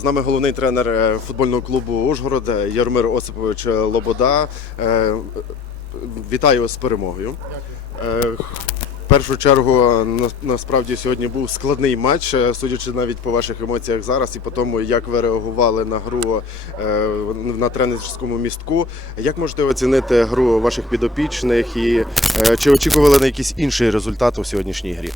З нами головний тренер е, футбольного клубу Ужгород е, Ярмир Осипович Лобода. Е, Вітаю з перемогою. Е, В першу чергу насправді сьогодні був складний матч, судячи навіть по ваших емоціях зараз і по тому, як ви реагували на гру на тренерському містку. Як можете оцінити гру ваших підопічних і чи очікували на якийсь інший результат у сьогоднішній грі?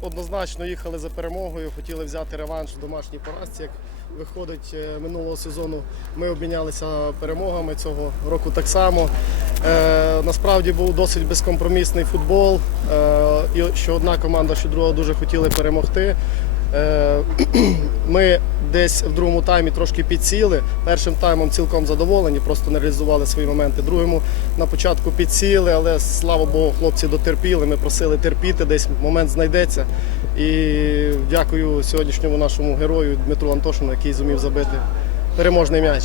Однозначно їхали за перемогою, хотіли взяти реванш в домашній поразці. Як виходить е, минулого сезону, ми обмінялися перемогами цього року так само. Е, Насправді був досить безкомпромісний футбол. Е, що одна команда, що друга дуже хотіли перемогти. Е, Ми десь в другому таймі трошки підсіли. Першим таймом цілком задоволені, просто не реалізували свої моменти. Другому на початку підсіли, але слава Богу, хлопці дотерпіли. Ми просили терпіти, десь момент знайдеться. І дякую сьогоднішньому нашому герою Дмитру Антошину, який зумів забити переможний м'яч.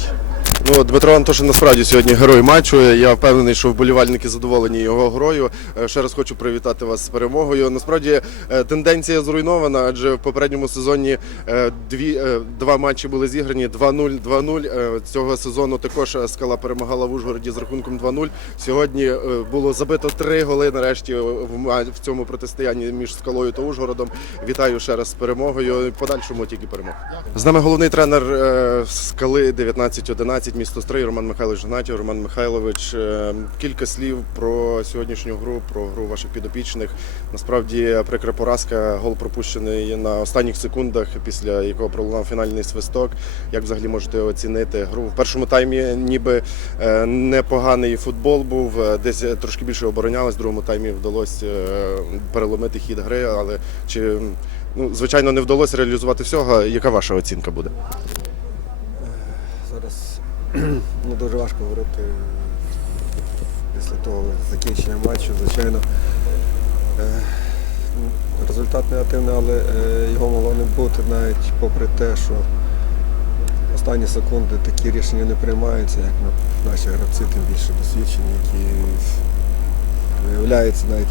Ну, Дмитро Антошин насправді сьогодні герой матчу. Я впевнений, що вболівальники задоволені його грою. Е, Ще раз хочу привітати вас з перемогою. Насправді е, тенденція зруйнована, адже в попередньому сезоні е, дві, два матчі були зіграні 2-0, 2-0. Е, Цього сезону також скала перемагала в Ужгороді з рахунком 2-0. Сьогодні було забито три голи нарешті в в цьому протистоянні між скалою та Ужгородом. Вітаю ще раз з перемогою. Подальшому тільки перемог. З нами головний тренер скали 1911, місто Стрий, Роман Михайлович Гнатів. Роман Михайлович, е, кілька слів про сьогоднішню гру, про гру ваших підопічних. Насправді прикра поразка, гол пропущений на останніх секундах, після якого пролунав фінальний свисток. Як взагалі можете оцінити гру? В першому таймі ніби е, непоганий футбол був, е, десь трошки більше оборонялись, в другому таймі вдалося переломити хід гри, але чи Ну, звичайно, не вдалося реалізувати всього. Яка ваша оцінка буде? Ну, дуже важко говорити після того закінчення матчу, звичайно. Е, ну, Результат негативний, але е, його могло не бути навіть попри те, що останні секунди такі рішення не приймаються, як на- наші гравці, тим більше досвідчені, які виявляється навіть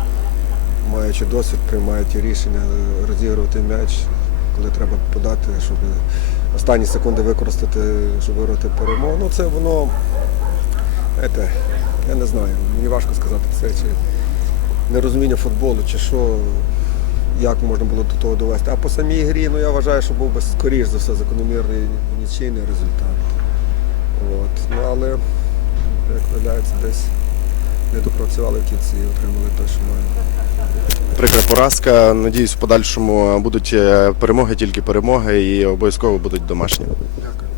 маючи досвід, приймають рішення е, розігрувати м'яч, коли треба подати, щоб останні секунди використати, щоб виграти перемогу. Ну це воно, знаєте, я не знаю, мені важко сказати це, чи нерозуміння футболу, чи що, як можна було до того довести. А по самій грі, ну я вважаю, що був би скоріш за все закономірний нічийний результат. От. Ну, але, як виявляється, десь не допрацювали в кінці і отримали те, що маємо. Прикра поразка. Надіюсь, в подальшому будуть е, перемоги, тільки перемоги, і обов'язково будуть домашні. Дякую.